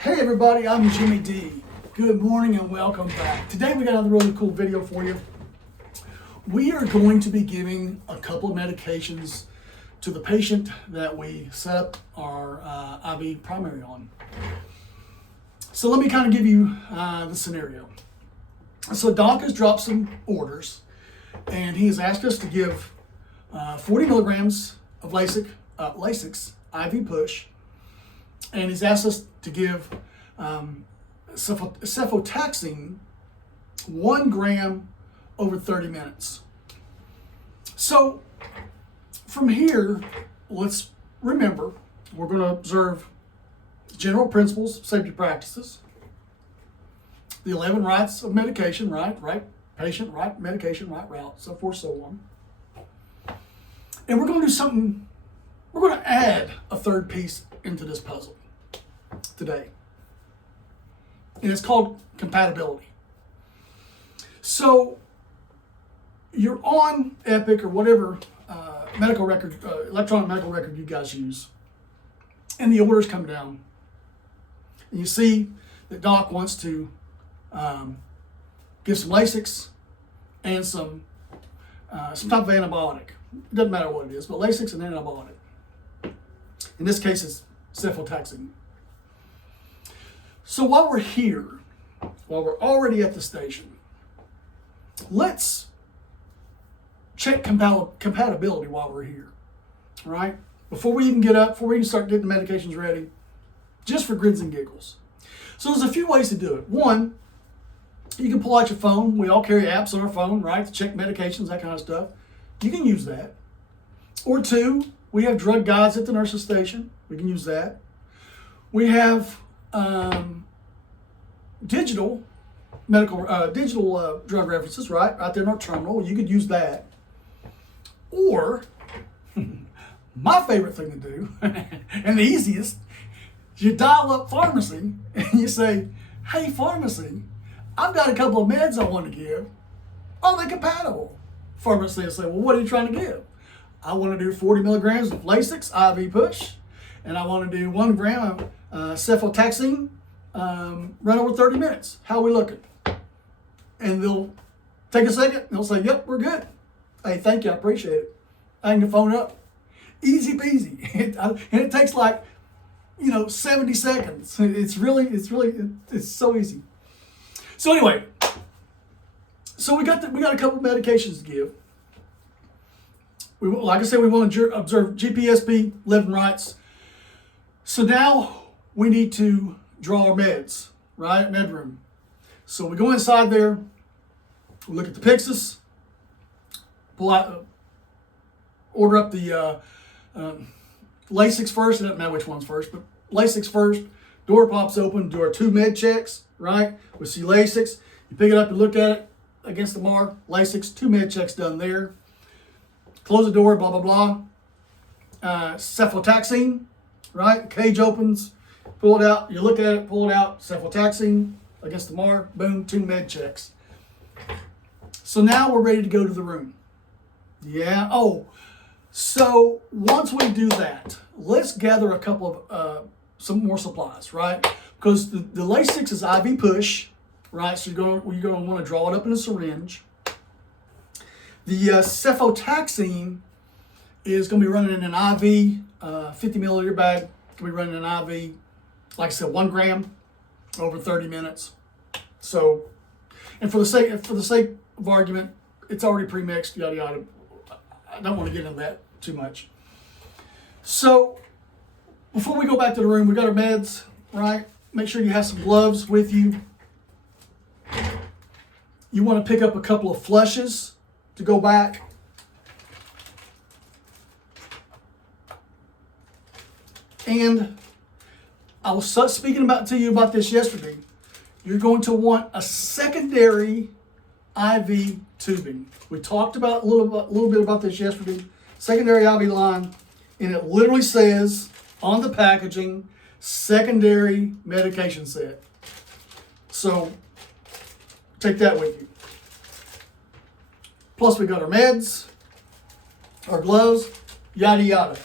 Hey everybody, I'm Jimmy D. Good morning and welcome back. Today we got another really cool video for you. We are going to be giving a couple of medications to the patient that we set up our IV primary on. So let me kind of give you the scenario. So Doc has dropped some orders and he has asked us to give 40 milligrams of Lasix IV push, and he's asked us to give cefotaxime 1 gram over 30 minutes. So from here, let's remember, we're going to observe general principles, safety practices, the 11 rights of medication, right patient, right medication, right route, so forth, so on. And we're going to do something, we're going to add a third piece into this puzzle today. And it's called compatibility. So you're on Epic or whatever medical record, electronic medical record you guys use, and the orders come down. And you see that Doc wants to give some Lasix and some type of antibiotic. It doesn't matter what it is, but Lasix and antibiotic. In this case, it's cefotaxime. So while we're here, while we're already at the station, let's check compatibility while we're here, right? Before we even get up, before we even start getting the medications ready, just for grins and giggles. So there's a few ways to do it. One, you can pull out your phone. We all carry apps on our phone, right, to check medications, that kind of stuff. You can use that. Or two, we have drug guides at the nurse's station. We can use that. We have digital drug references, right there in our terminal. You could use that. Or my favorite thing to do, and the easiest, you dial up pharmacy and you say, "Hey pharmacy, I've got a couple of meds I want to give. Are they compatible?" Pharmacy will say, "Well, what are you trying to give?" "I want to do 40 milligrams of Lasix IV push, and I want to do 1 gram of cefotaxime run over 30 minutes. How are we looking?" And they'll take a second and they'll say, "Yep, we're good. Hey, thank you, I appreciate it." Hang the phone up. Easy peasy. And it takes 70 seconds. It's so easy. So anyway, so we got a couple of medications to give. Like I said, we want to observe GPSP, 11 rights. So now we need to draw our meds, right? Med room. So we go inside there, we look at the Pyxis, pull out, order up the Lasix first. It doesn't matter which one's first, but Lasix first. Door pops open, do our 2 med checks, right? We see Lasix. You pick it up and look at it against the mark. Lasix, 2 med checks done there. Close the door, blah, blah, blah. Cefotaxime, right? Cage opens, pull it out. You look at it, pull it out. Cefotaxime against the mark. Boom, 2 med checks. So now we're ready to go to the room. Yeah. Oh, so once we do that, let's gather a couple of some more supplies, right? Because the Lasix is IV push, right? So you're going to want to draw it up in a syringe. The cefotaxime is going to be running in an IV 50 milliliter bag. It's going to be running an IV, like I said, 1 gram over 30 minutes. So, and for the sake of argument, it's already pre-mixed, yada yada. I don't want to get into that too much. So, before we go back to the room, we got our meds, right? Make sure you have some gloves with you. You want to pick up a couple of flushes to go back. And I was speaking to you about this yesterday. You're going to want a secondary IV tubing. We talked about a little bit about this yesterday. Secondary IV line, and it literally says on the packaging, secondary medication set. So take that with you. Plus we got our meds, our gloves, yada yada.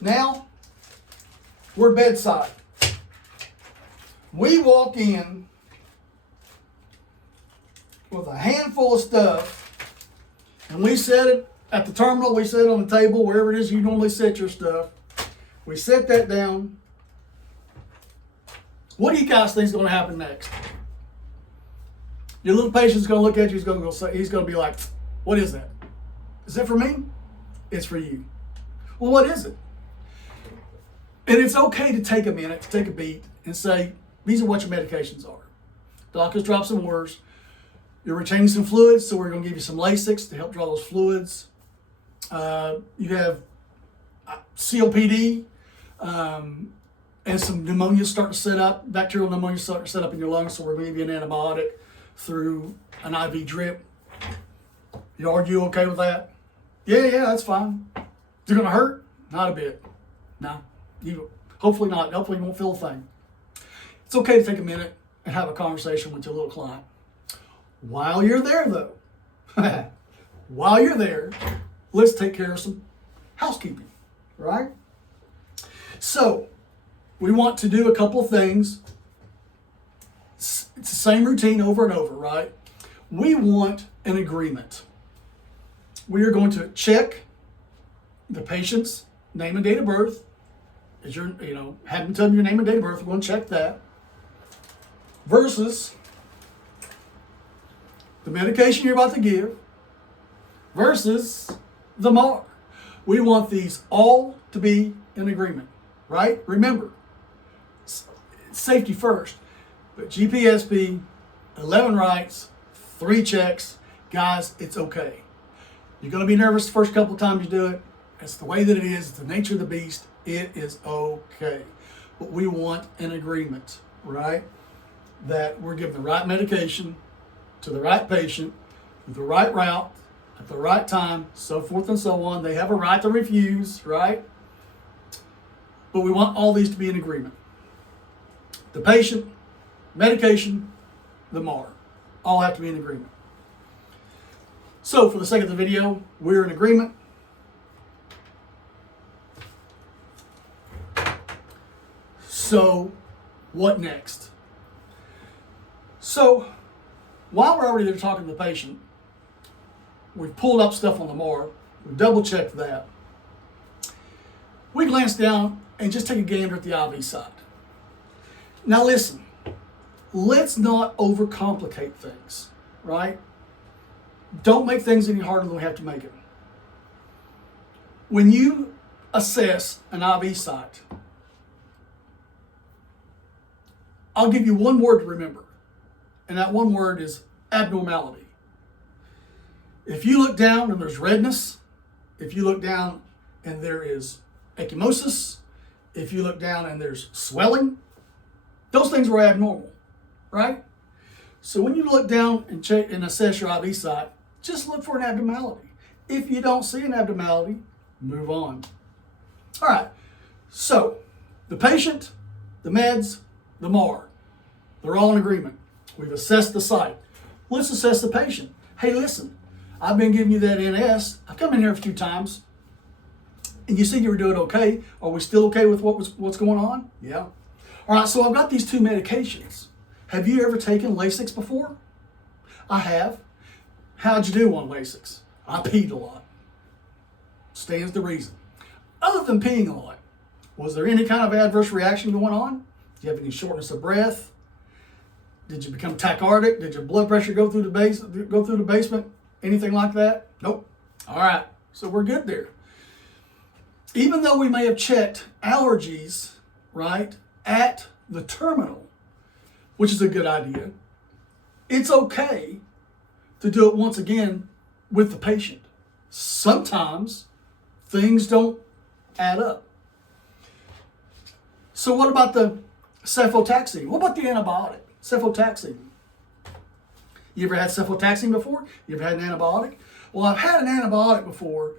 Now we're bedside. We walk in with a handful of stuff, and we set it at the terminal, we set it on the table, wherever it is you normally set your stuff. We set that down. What do you guys think is going to happen next? Your little patient's going to look at you, he's going to be like, what is that? Is that for me? It's for you. Well, what is it? And it's okay to take a minute, to take a beat, and say, these are what your medications are. Doctors drop some orders. You're retaining some fluids, so we're going to give you some Lasix to help draw those fluids. You have COPD, and some pneumonia starting to set up, bacterial pneumonia starting to set up in your lungs, so we're going to give you an antibiotic through an IV drip. Are you okay with that? Yeah, that's fine. Is it going to hurt? Not a bit. No. Hopefully not. Hopefully you won't feel a thing. It's okay to take a minute and have a conversation with your little client. While you're there, though, let's take care of some housekeeping, right? So, we want to do a couple of things. It's the same routine over and over, right? We want an agreement. We are going to check the patient's name and date of birth. As you're, have them tell them your name and date of birth. We're going to check that. Versus the medication you're about to give. Versus the MAR. We want these all to be in agreement, right? Remember, safety first. But GPSP, 11 rights, 3 checks. Guys, it's okay. You're going to be nervous the first couple of times you do it. It's the way that it is. It's the nature of the beast. It is okay. But we want an agreement, right? That we're giving the right medication to the right patient, the right route, at the right time, so forth and so on. They have a right to refuse, right? But we want all these to be in agreement. The patient, medication, the MAR, all have to be in agreement. So for the sake of the video, we're in agreement. So what next? So while we're already there talking to the patient, we've pulled up stuff on the MAR, we've double checked that. We glance down and just take a gander at the IV side. Now listen, let's not overcomplicate things, right? Don't make things any harder than we have to make it. When you assess an IV site, I'll give you one word to remember, and that one word is abnormality. If you look down and there's redness, if you look down and there is ecchymosis, if you look down and there's swelling, those things were abnormal, right? So when you look down and check and assess your IV site, just look for an abnormality. If you don't see an abnormality, move on. All right, so the patient, the meds, the MAR, they're all in agreement. We've assessed the site. Let's assess the patient. Hey, listen, I've been giving you that NS. I've come in here a few times, and you said you were doing okay. Are we still okay with what's going on? Yeah. All right, so I've got these 2 medications. Have you ever taken Lasix before? I have. How'd you do on Lasix? I peed a lot. Stands to reason. Other than peeing a lot, was there any kind of adverse reaction going on? Do you have any shortness of breath? Did you become tachycardic? Did your blood pressure go through the basement? Anything like that? Nope. All right, so we're good there. Even though we may have checked allergies, right, at the terminal, which is a good idea, it's okay to do it once again with the patient. Sometimes things don't add up. So what about the cefotaxime? What about the antibiotic, cefotaxime? You ever had cefotaxime before? You ever had an antibiotic? Well, I've had an antibiotic before,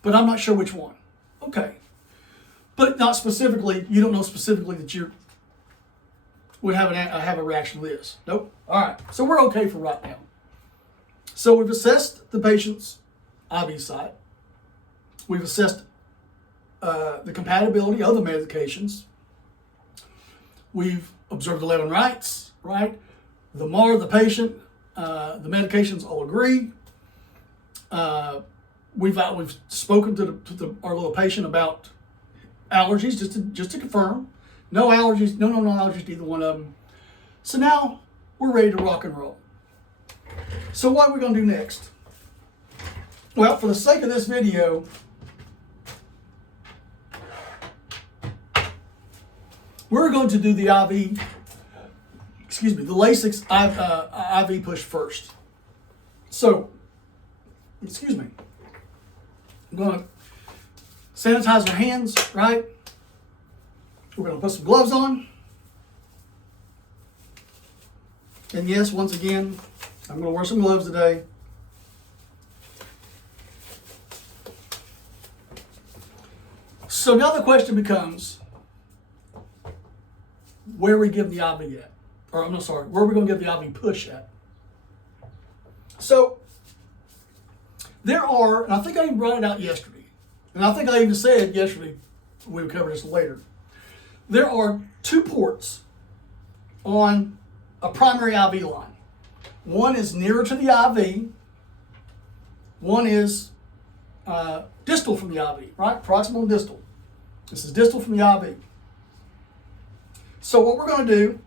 but I'm not sure which one. Okay. But not specifically, you don't know specifically that you would have a reaction to this. Nope. All right. So we're okay for right now. So we've assessed the patient's IV site. We've assessed the compatibility of the medications. We've observe the 11 rights, right? The MAR, the patient, the medications all agree. We've spoken to our little patient about allergies just to confirm. No allergies, no allergies to either one of them. So now we're ready to rock and roll. So what are we going to do next? Well, for the sake of this video, we're going to do the IV, the Lasix IV push first. So, I'm going to sanitize our hands, right? We're going to put some gloves on. And yes, once again, I'm going to wear some gloves today. So now the question becomes, where are we giving the IV at? Or where are we going to give the IV push at? So there are, and I think I even brought it out yesterday, and I think I even said yesterday, we would cover this later. There are 2 ports on a primary IV line. One is nearer to the IV. One is distal from the IV, right? Proximal and distal. This is distal from the IV. So what we're going to do,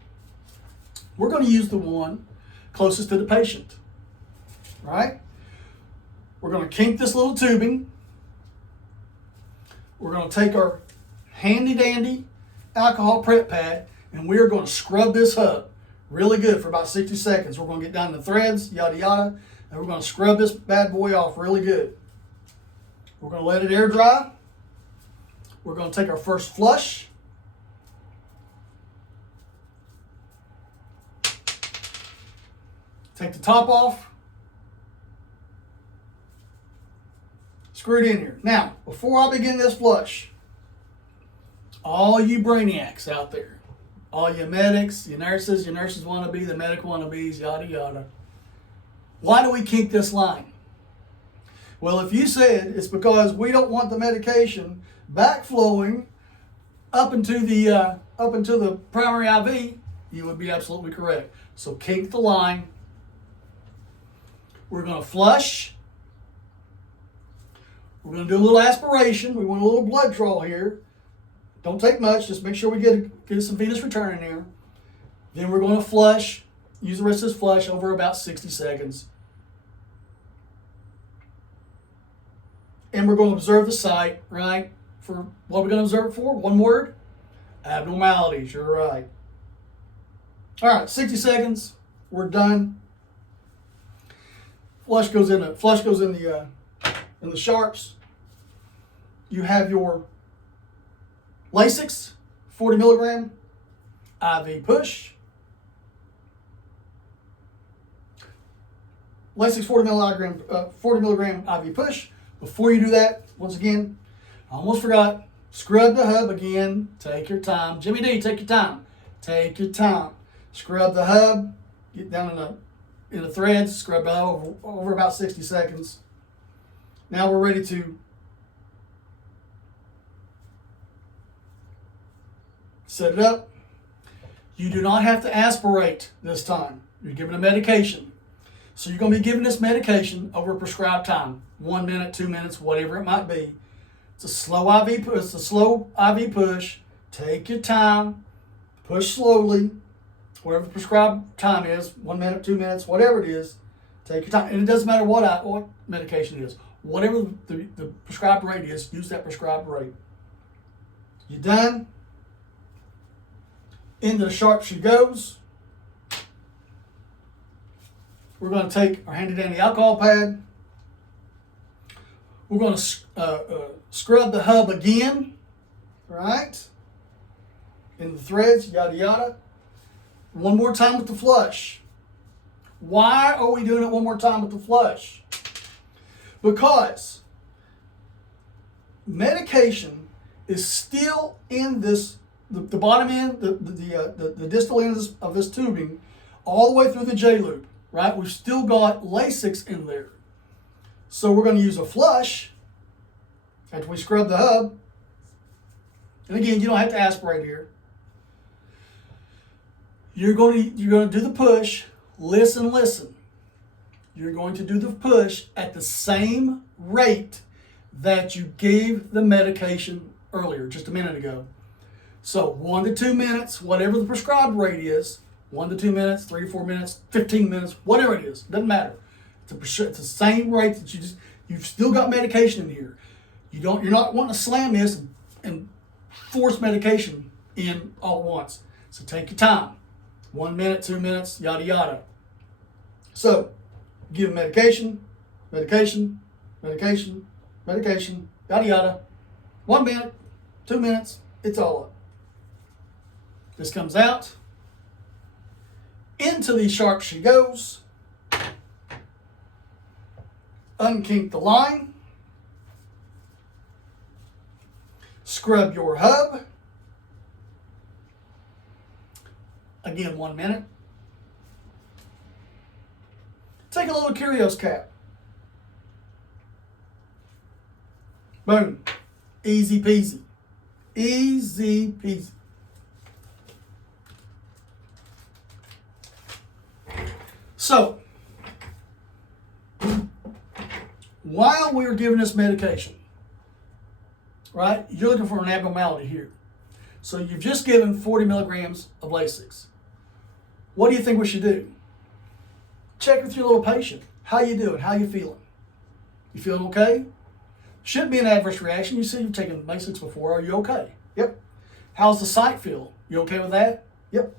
we're going to use the one closest to the patient, right? We're going to kink this little tubing. We're going to take our handy dandy alcohol prep pad, and we are going to scrub this hub really good for about 60 seconds. We're going to get down to the threads, yada yada, and we're going to scrub this bad boy off really good. We're going to let it air dry. We're going to take our first flush. Take the top off. Screw it in here. Now, before I begin this flush, all you brainiacs out there, all you medics, your nurses want to be the medic wannabes, yada yada. Why do we kink this line? Well, if you said it's because we don't want the medication backflowing up into the primary IV, you would be absolutely correct. So kink the line. We're going to flush. We're going to do a little aspiration. We want a little blood draw here. Don't take much. Just make sure we get some venous return in here. Then we're going to flush. Use the rest of this flush over about 60 seconds. And we're going to observe the site, right? For what we're going to observe for? One word. Abnormalities. You're right. All right, 60 seconds. We're done. Flush goes in the sharps. You have your Lasix 40 milligram IV push. Lasix 40 milligram IV push. Before you do that, once again, I almost forgot. Scrub the hub again. Take your time. Jimmy D, take your time. Take your time. Scrub the hub. Get down in the threads. Scrub it over about 60 seconds. Now we're ready to set it up. You do not have to aspirate this time. You're given a medication. So you're going to be given this medication over a prescribed time. 1 minute, 2 minutes, whatever it might be. It's a slow IV push. Take your time. Push slowly. Whatever the prescribed time is, 1 minute, 2 minutes, whatever it is, take your time. And it doesn't matter what medication it is. Whatever the prescribed rate is, use that prescribed rate. You done? Into the sharp she goes. We're going to take our handy dandy alcohol pad. We're going to scrub the hub again, right? In the threads, yada yada. One more time with the flush. Why are we doing it one more time with the flush? Because medication is still in this, the bottom end, the distal end of this tubing, all the way through the J loop, right? We've still got Lasix in there. So we're going to use a flush after we scrub the hub. And again, you don't have to aspirate here. You're going to do the push. Listen. You're going to do the push at the same rate that you gave the medication earlier, just a minute ago. So 1 to 2 minutes, whatever the prescribed rate is, 1 to 2 minutes, 3 to 4 minutes, 15 minutes, whatever it is, doesn't matter. It's the same rate that you've still got medication in here. You're not wanting to slam this and force medication in all at once. So take your time. 1 minute, 2 minutes, yada yada. So give medication, yada yada. 1 minute, 2 minutes, it's all up. This comes out. Into the sharp she goes. Unkink the line. Scrub your hub. Again, 1 minute. Take a little Curios cap. Boom. Easy peasy. Easy peasy. So, while we're giving this medication, right, you're looking for an abnormality here. So you've just given 40 milligrams of Lasix. What do you think we should do? Check with your little patient. How you doing? How you feeling? You feeling okay? Shouldn't be an adverse reaction. You see you've taken Lasix before. Are you okay? Yep. How's the site feel? You okay with that? Yep.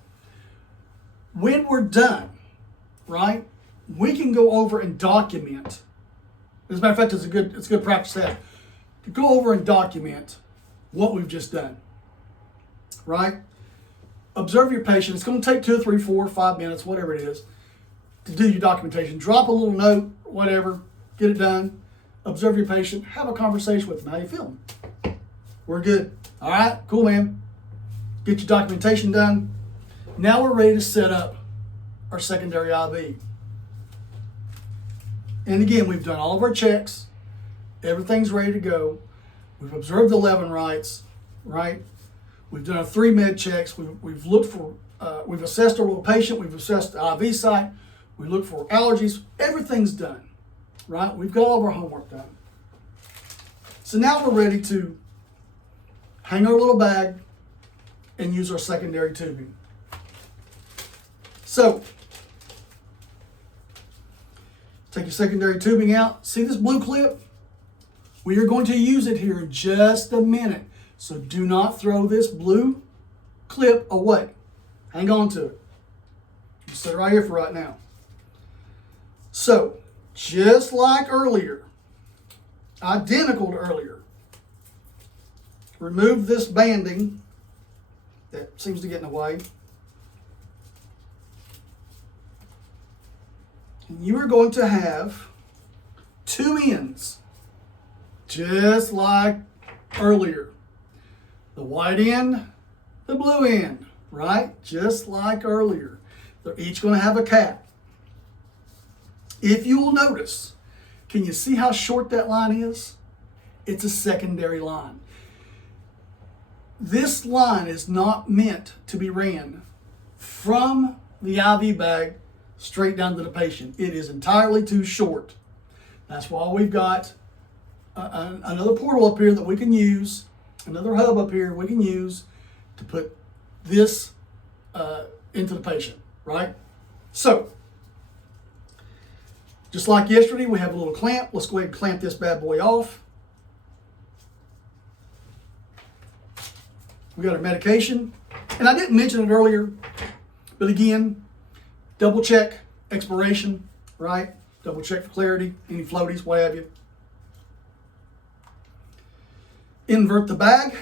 When we're done, right, we can go over and document. As a matter of fact, it's good practice to have. To go over and document what we've just done. Right? Observe your patient. It's going to take 2, 3, 4, 5 minutes, whatever it is, to do your documentation. Drop a little note, whatever, get it done. Observe your patient. Have a conversation with them. How you feeling? We're good. All right, cool, man. Get your documentation done. Now we're ready to set up our secondary IV. And again, we've done all of our checks. Everything's ready to go. We've observed the Levin-Wrights, right? We've done our 3 med checks. We've looked for, we've assessed our little patient. We've assessed the IV site. We look for allergies. Everything's done, right? We've got all of our homework done. So now we're ready to hang our little bag and use our secondary tubing. So, take your secondary tubing out. See this blue clip? We are going to use it here in just a minute. So do not throw this blue clip away. Hang on to it. Just set it right here for right now. So, just like earlier, identical to earlier, remove this banding that seems to get in the way. And you are going to have 2 ends, just like earlier. The white end, the blue end, right? Just like earlier. They're each going to have a cap. If you will notice, can you see how short that line is? It's a secondary line. This line is not meant to be ran from the IV bag straight down to the patient. It is entirely too short. That's why we've got another portal up here that we can use, another hub up here we can use to put this into the patient, right? So, just like yesterday, we have a little clamp. Let's go ahead and clamp this bad boy off. We got our medication. And I didn't mention it earlier, but again, double check expiration, right? Double check for clarity, any floaties, what have you. Invert the bag.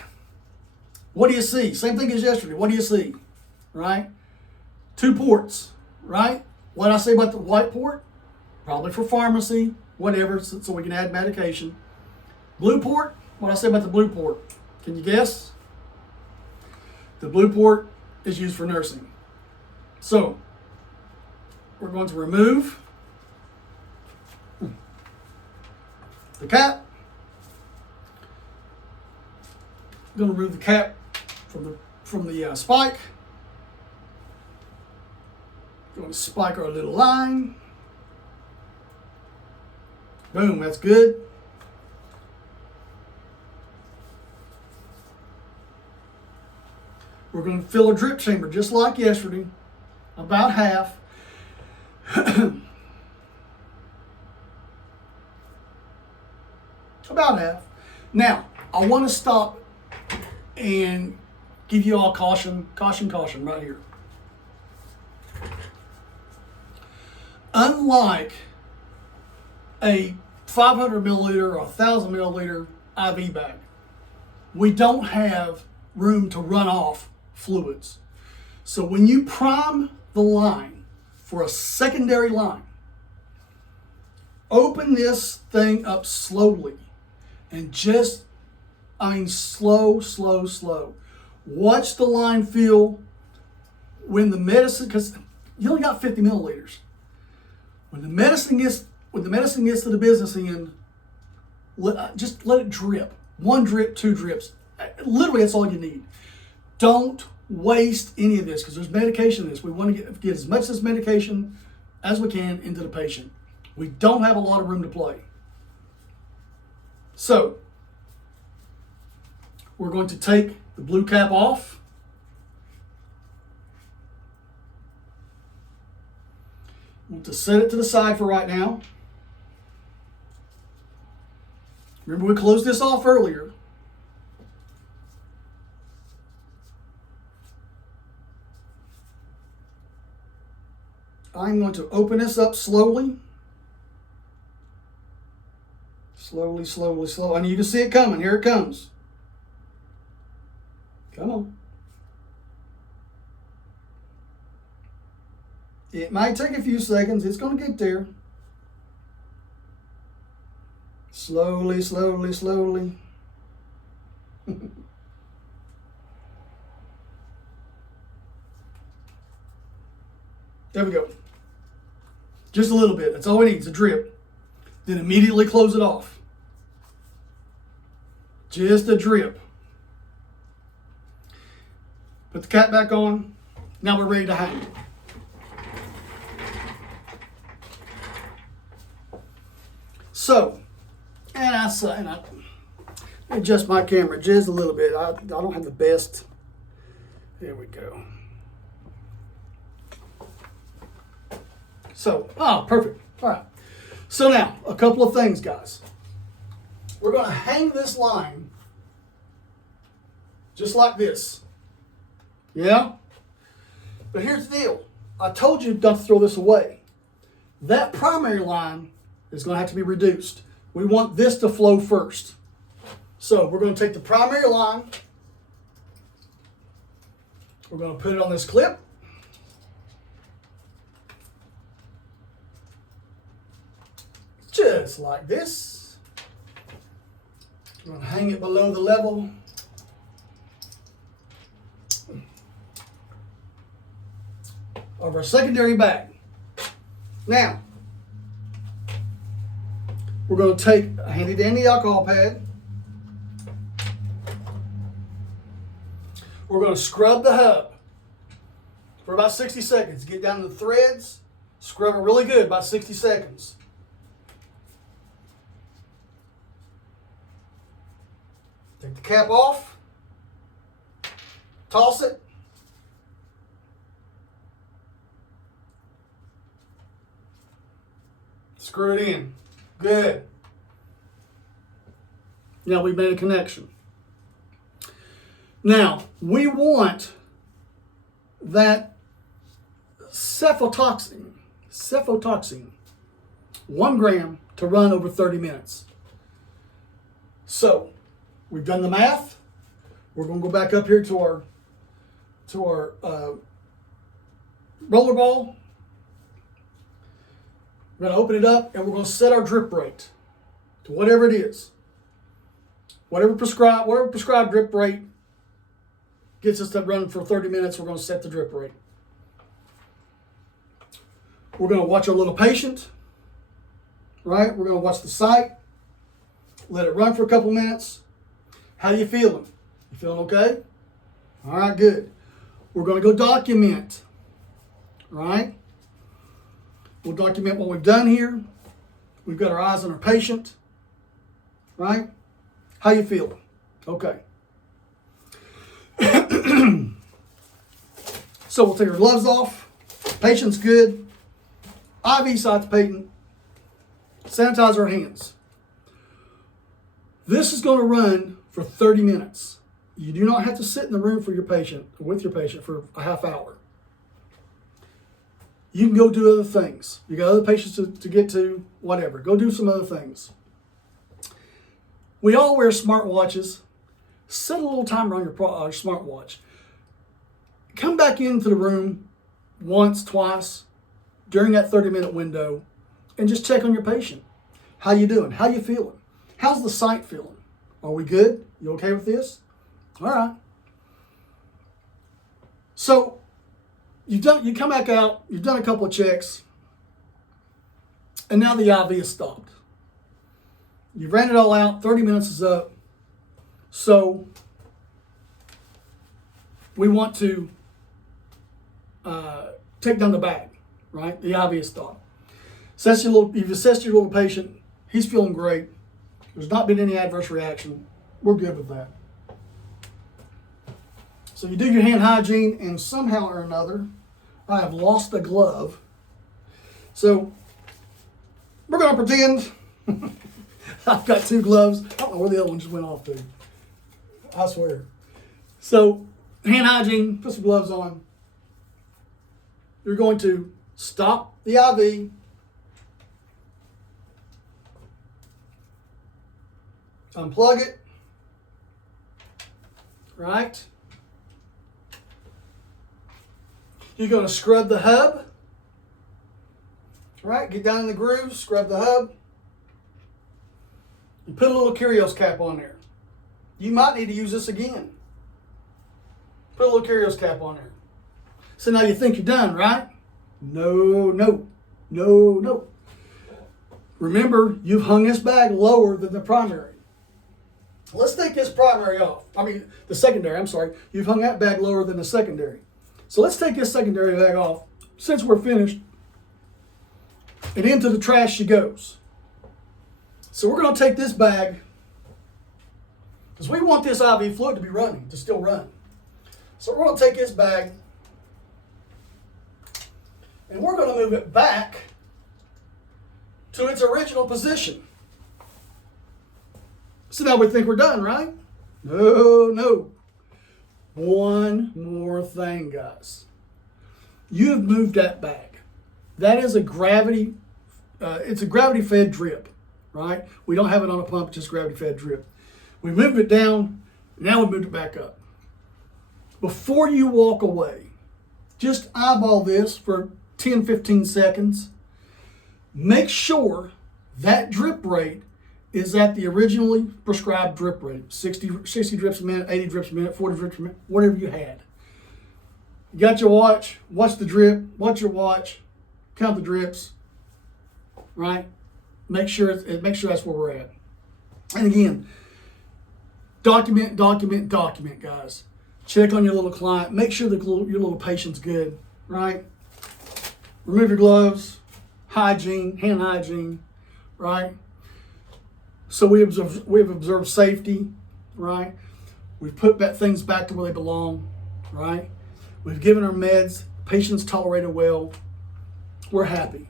What do you see? Same thing as yesterday. What do you see? Right? 2 ports, right? What did I say about the white port? Probably for pharmacy, whatever, so we can add medication. Blue port, what did I say about the blue port? Can you guess? The blue port is used for nursing. So, we're going to remove the cap. I'm going to remove the cap from the spike. Going to spike our little line. Boom, that's good. We're going to fill a drip chamber just like yesterday, about half. About half. Now, I want to stop and give you all caution right here. Unlike a 500 milliliter or 1,000 milliliter IV bag, we don't have room to run off fluids. So when you prime the line for a secondary line, open this thing up slowly and just, slow. Watch the line fill when the medicine, because you only got 50 milliliters. When the medicine gets to the business end, just let it drip. 1 drip, 2 drips. Literally, that's all you need. Don't waste any of this because there's medication in this. We want to get as much of this medication as we can into the patient. We don't have a lot of room to play. So, we're going to take the blue cap off. I want to set it to the side for right now. Remember, we closed this off earlier. I'm going to open this up slowly. Slowly. I need you to see it coming. Here it comes. Come on. It might take a few seconds. It's going to get there. Slowly. There we go. Just a little bit. That's all we need. It's a drip. Then immediately close it off. Just a drip. Put the cap back on. Now we're ready to hang. So, and I adjust my camera just a little bit. I don't have the best. There we go. So, perfect. All right. So now, a couple of things, guys. We're going to hang this line just like this. Yeah? But here's the deal. I told you not to throw this away. That primary line is going to have to be reduced. We want this to flow first. So we're going to take the primary line. We're going to put it on this clip. Just like this. We're going to hang it below the level of our secondary bag. Now, we're going to take a handy dandy alcohol pad. We're going to scrub the hub for about 60 seconds. Get down to the threads. Scrub it really good, about 60 seconds. Take the cap off. Toss it. Screw it in. Good. Now we've made a connection. Now, we want that cephalotoxin, 1 gram to run over 30 minutes. So, we've done the math. We're going to go back up here to our roller ball. We're going to open it up and we're going to set our drip rate to whatever it is. Whatever prescribed drip rate gets us to run for 30 minutes, we're going to set the drip rate. We're going to watch our little patient, right? We're going to watch the site, let it run for a couple minutes. How you feeling? You feeling okay? All right, good. We're going to go document, right? We'll document what we've done here. We've got our eyes on our patient, right? How you feel? Okay. So we'll take our gloves off. Patient's good. IV site the patient. Sanitize our hands. This is going to run for 30 minutes. You do not have to sit in the room for your patient, with your patient, for a half hour. You can go do other things. You got other patients to get to, whatever. Go do some other things. We all wear smartwatches. Set a little timer on your smartwatch. Come back into the room once, twice during that 30-minute window and just check on your patient. How you doing? How you feeling? How's the site feeling? Are we good? You okay with this? All right. So you come back out, you've done a couple of checks, and now the IV is stopped. You've ran it all out, 30 minutes is up. So we want to take down the bag, right? The IV is stopped. You've assessed your little patient. He's feeling great. There's not been any adverse reaction. We're good with that. So you do your hand hygiene, and somehow or another, I have lost a glove. So we're going to pretend I've got two gloves. I don't know where the other one just went off to. I swear. So hand hygiene, put some gloves on. You're going to stop the IV. Unplug it. Right? You're going to scrub the hub. Right? Get down in the groove, scrub the hub. And put a little Curios cap on there. You might need to use this again. Put a little Curios cap on there. So now you think you're done, right? No. Remember, you've hung this bag lower than the primary. Let's take this primary off. The secondary, I'm sorry. You've hung that bag lower than the secondary. So let's take this secondary bag off. Since we're finished, and into the trash she goes. So we're going to take this bag, because we want this IV fluid to be running, to still run. So we're going to take this bag, and we're going to move it back to its original position. So now we think we're done, right? No. One more thing, guys. You have moved that bag. That is a gravity, it's a gravity-fed drip, right? We don't have it on a pump, just gravity-fed drip. We moved it down, now we moved it back up. Before you walk away, just eyeball this for 10, 15 seconds. Make sure that drip rate is at the originally prescribed drip rate. 60 drips a minute, 80 drips a minute, 40 drips a minute, whatever you had. You got your watch, watch the drip, watch your watch, count the drips, right? Make sure that's where we're at. And again, document, guys. Check on your little client. Make sure that your little patient's good, right? Remove your gloves, hygiene, hand hygiene, right? So we have observed safety, right? We've put things back to where they belong, right? We've given our meds. Patients tolerated well. We're happy.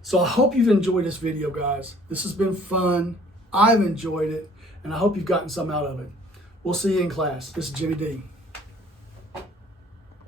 So I hope you've enjoyed this video, guys. This has been fun. I've enjoyed it, and I hope you've gotten some out of it. We'll see you in class. This is Jimmy D.